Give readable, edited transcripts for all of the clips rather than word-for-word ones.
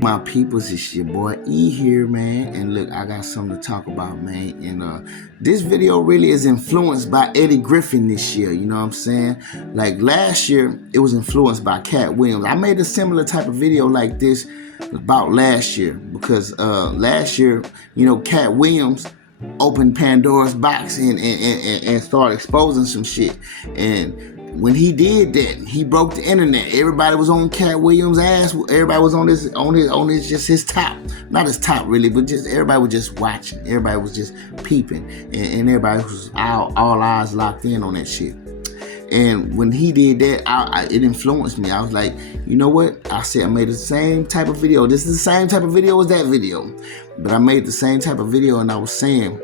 My peoples, it's your boy E here, man. And look, I got something to talk about, man. And this video really is influenced by Eddie Griffin this year. You know what I'm saying? Like last year, it was influenced by Cat Williams. I made a similar type of video like this about last year because last year, you know, Cat Williams opened Pandora's box and started exposing some shit. And when he did that, he broke the internet. Everybody was on Cat Williams' ass. Everybody was on his just his top, not his top really, but just everybody was just watching. Everybody was just peeping, and everybody was all eyes locked in on that shit. And when he did that, it influenced me. I was like, you know what? I said I made the same type of video. This is the same type of video as that video, but I made the same type of video, and I was saying,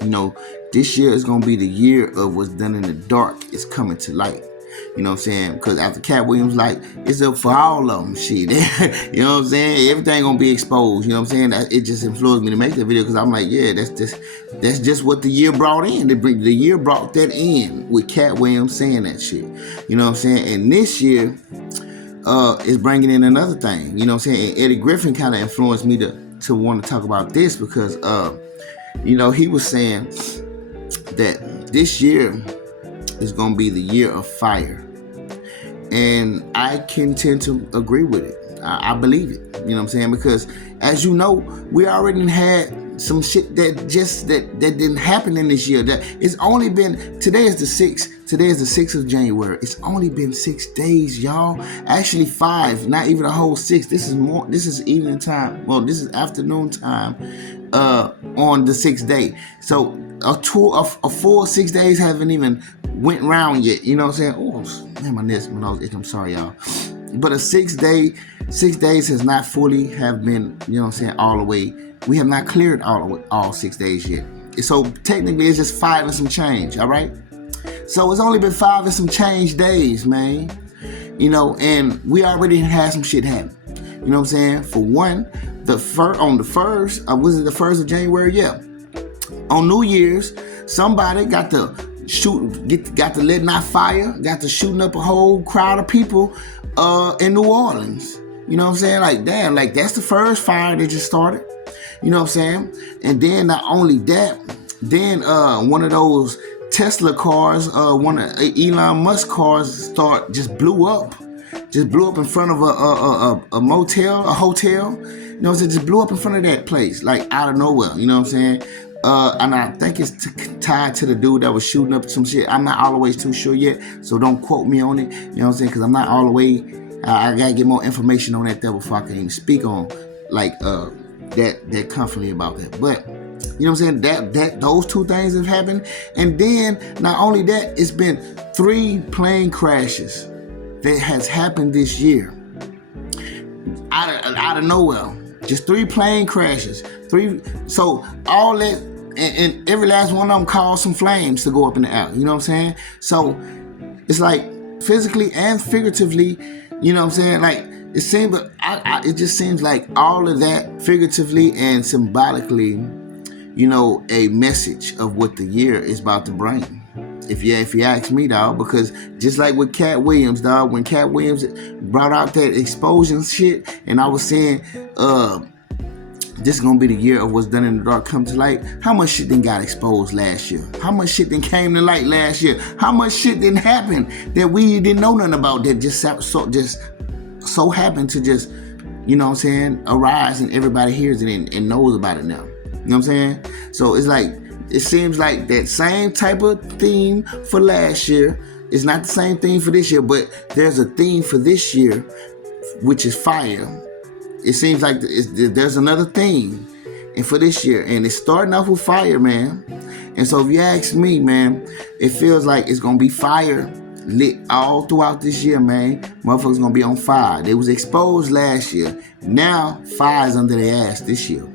you know, this year is going to be the year of what's done in the dark is coming to light. You know what I'm saying? Because after Cat Williams, like, it's up for all of them. Shit. You know what I'm saying? Everything going to be exposed. You know what I'm saying? It just influenced me to make that video because I'm like, yeah, that's just what the year brought in. The year brought that in with Cat Williams saying that shit. You know what I'm saying? And this year is bringing in another thing. You know what I'm saying? And Eddie Griffin kind of influenced me to want to talk about this because, you know, he was saying that this year is going to be the year of fire. And I can tend to agree with it. I believe it. You know what I'm saying? Because as you know, we already had some shit that didn't happen in this year. That it's only been, today is the 6th. Today is the 6th of January. It's only been 6 days, y'all. Actually 5, not even a whole 6. This is evening time. Well, this is afternoon time on the 6th day. So a full 6 days haven't even went round yet. You know what I'm saying? Oh man, my nose itch. I'm sorry, y'all. But 6 days has not fully have been, you know what I'm saying, all the way. We have not cleared all 6 days yet. So technically it's just 5 and some change, all right? So it's only been 5 and some change days, man. You know, and we already had some shit happen. You know what I'm saying? For one, on the first, was it the 1st of January? Yeah. On New Year's, somebody got to letting out fire, got to shooting up a whole crowd of people in New Orleans. You know what I'm saying? Like, damn, like that's the first fire that just started. You know what I'm saying? And then not only that, then one of those Tesla cars, one of Elon Musk cars just blew up in front of a motel, a hotel. You know what I'm saying? Just blew up in front of that place, like out of nowhere. You know what I'm saying? And I think it's tied to the dude that was shooting up some shit. I'm not all the way too sure yet, so don't quote me on it. You know what I'm saying? Because I'm not all the way. I gotta get more information on that there before I can even speak on like that confidently about that. But you know what I'm saying? That those two things have happened, and then not only that, it's been 3 plane crashes that has happened this year out of nowhere. Just 3 plane crashes. 3. So all that, and every last one of them caused some flames to go up in the air. You know what I'm saying? So it's like physically and figuratively. You know what I'm saying? Like it seems, but it just seems like all of that figuratively and symbolically, you know, a message of what the year is about to bring. If you ask me, dog, because just like with Cat Williams, dog, when Cat Williams brought out that explosion shit, and I was saying, this is gonna be the year of what's done in the dark come to light. How much shit then got exposed last year? How much shit then came to light last year? How much shit then happened that we didn't know nothing about that just so happened to just, you know what I'm saying, arise and everybody hears it and knows about it now. You know what I'm saying? So it's like, it seems like that same type of theme for last year is not the same theme for this year, but there's a theme for this year, which is fire. It seems like there's another theme and for this year, and it's starting off with fire, man. And so if you ask me, man, it feels like it's going to be fire lit all throughout this year, man. Motherfuckers going to be on fire. They was exposed last year. Now, fire's under their ass this year.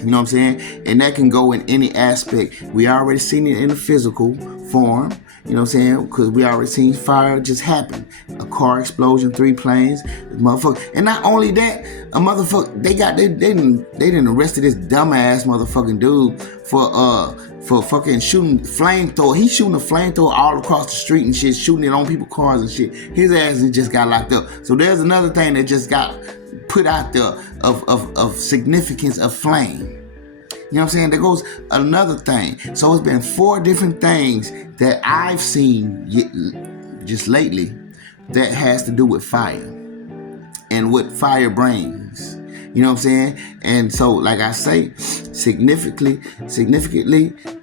You know what I'm saying? And that can go in any aspect. We already seen it in the physical form. You know what I'm saying? Because we already seen fire just happen. A car explosion, 3 planes, motherfucker. And not only that, a motherfucker, they didn't arrested this dumbass motherfucking dude for fucking shooting flamethrower. He's shooting a flamethrower all across the street and shit, shooting it on people's cars and shit. His ass just got locked up. So there's another thing that just got put out there of significance of flame. You know what I'm saying? There goes another thing. So it's been 4 different things that I've seen just lately that has to do with fire and what fire brings. You know what I'm saying? And so, like I say, significantly,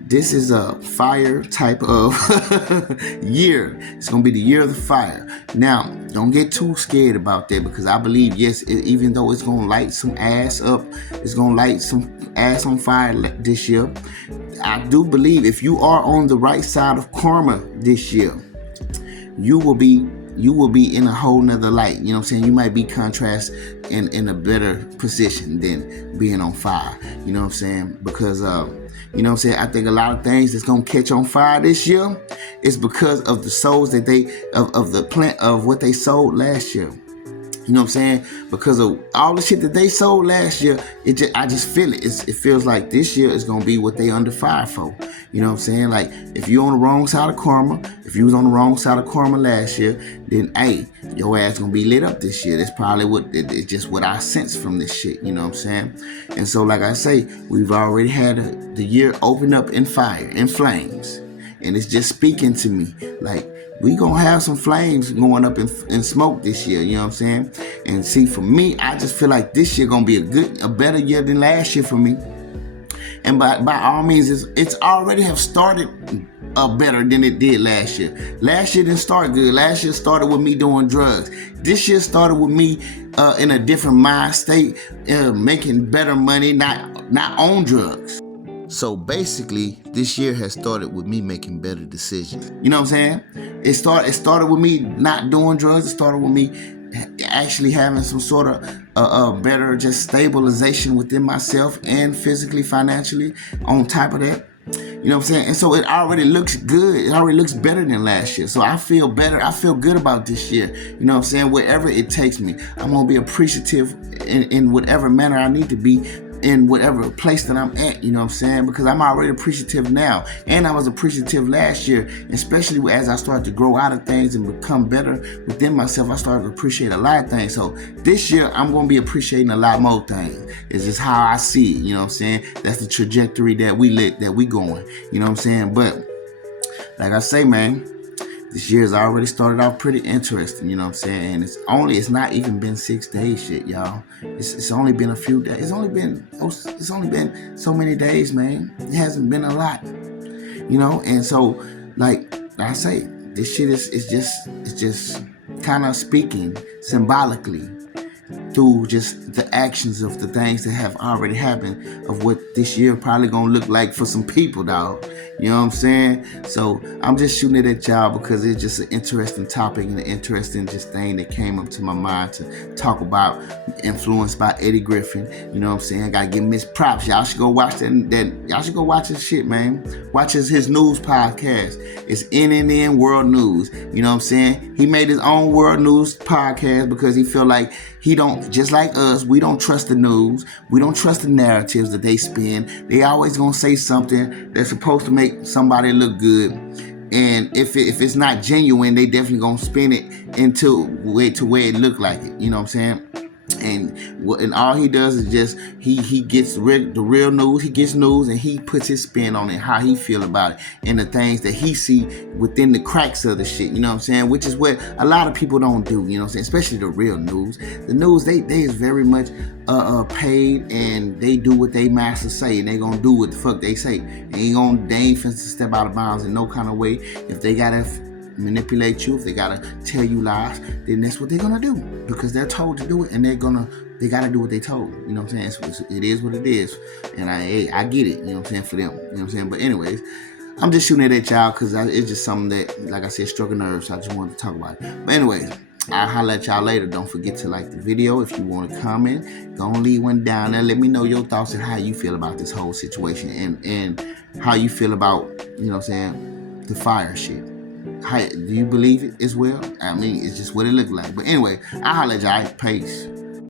this is a fire type of year. It's going to be the year of the fire. Now, don't get too scared about that, because I believe, yes, even though it's going to light some ass up, it's going to light some ass on fire this year, I do believe if you are on the right side of karma this year, you will be in a whole nother light. You know what I'm saying? You might be contrast in a better position than being on fire. You know what I'm saying? Because you know what I'm saying, I think a lot of things that's gonna catch on fire this year is because of the souls that they of the plant of what they sold last year. You know what I'm saying? Because of all the shit that they sold last year, I just feel it. It feels like this year is going to be what they under fire for. You know what I'm saying? Like, if you're on the wrong side of karma, if you was on the wrong side of karma last year, then, hey, your ass going to be lit up this year. That's probably it's just what I sense from this shit. You know what I'm saying? And so, like I say, we've already had the year open up in fire, in flames. And it's just speaking to me like, we gonna have some flames going up in smoke this year, you know what I'm saying? And see, for me, I just feel like this year gonna be a better year than last year for me. And by all means, it's already have started better than it did last year. Last year didn't start good. Last year started with me doing drugs. This year started with me in a different mind state, making better money, not on drugs. So basically, this year has started with me making better decisions. You know what I'm saying? It started with me not doing drugs. It started with me actually having some sort of better just stabilization within myself and physically, financially on top of that. You know what I'm saying? And so it already looks good. It already looks better than last year. So I feel better. I feel good about this year. You know what I'm saying? Wherever it takes me, I'm going to be appreciative in whatever manner I need to be, in whatever place that I'm at, you know what I'm saying? Because I'm already appreciative now. And I was appreciative last year, especially as I started to grow out of things and become better within myself. I started to appreciate a lot of things. So this year, I'm going to be appreciating a lot more things. It's just how I see it, you know what I'm saying? That's the trajectory that we going, you know what I'm saying? But like I say, man, this year's already started off pretty interesting, you know what I'm saying? And it's not even been 6 days shit, y'all. It's only been a few days. It's only been so many days, man. It hasn't been a lot, you know? And so, like I say, this shit is just kind of speaking symbolically through just the actions of the things that have already happened, of what this year probably gonna look like for some people, dog. You know what I'm saying? So I'm just shooting it at y'all because it's just an interesting topic and an interesting just thing that came up to my mind to talk about, influenced by Eddie Griffin. You know what I'm saying? I gotta give him his props. Y'all should go watch that. Y'all should go watch his shit, man. Watch his news podcast. It's NNN World News. You know what I'm saying? He made his own World News podcast because he feel like he don't, just like us, we don't trust the news. We don't trust the narratives that they spin. They always gonna say something that's supposed to make somebody look good. And if it's not genuine, they definitely gonna spin it into where it look like it. You know what I'm saying? And all he does is just he gets the real news. He gets news and he puts his spin on it, how he feel about it, and the things that he see within the cracks of the shit. You know what I'm saying? Which is what a lot of people don't do. You know what I'm saying? Especially the real news. The news they is very much paid, and they do what they masters say, and they gonna do what the fuck they say. They ain't finna step out of bounds in no kind of way. If they gotta manipulate you, if they gotta tell you lies, then that's what they're gonna do, because they're told to do it, and they gotta do what they told. You know what I'm saying? It is what it is, and I get it. You know what I'm saying, for them. You know what I'm saying? But anyways, I'm just shooting it at y'all because it's just something that, like I said, struck a nerve. So I just wanted to talk about it. But anyways, I'll holler at y'all later. Don't forget to like the video. If you want to comment, go and leave one down there. Let me know your thoughts and how you feel about this whole situation, and how you feel about, you know what I'm saying, the fire shit. do you believe it as well? I mean, it's just what it looked like. But anyway, I holla at y'all. Peace.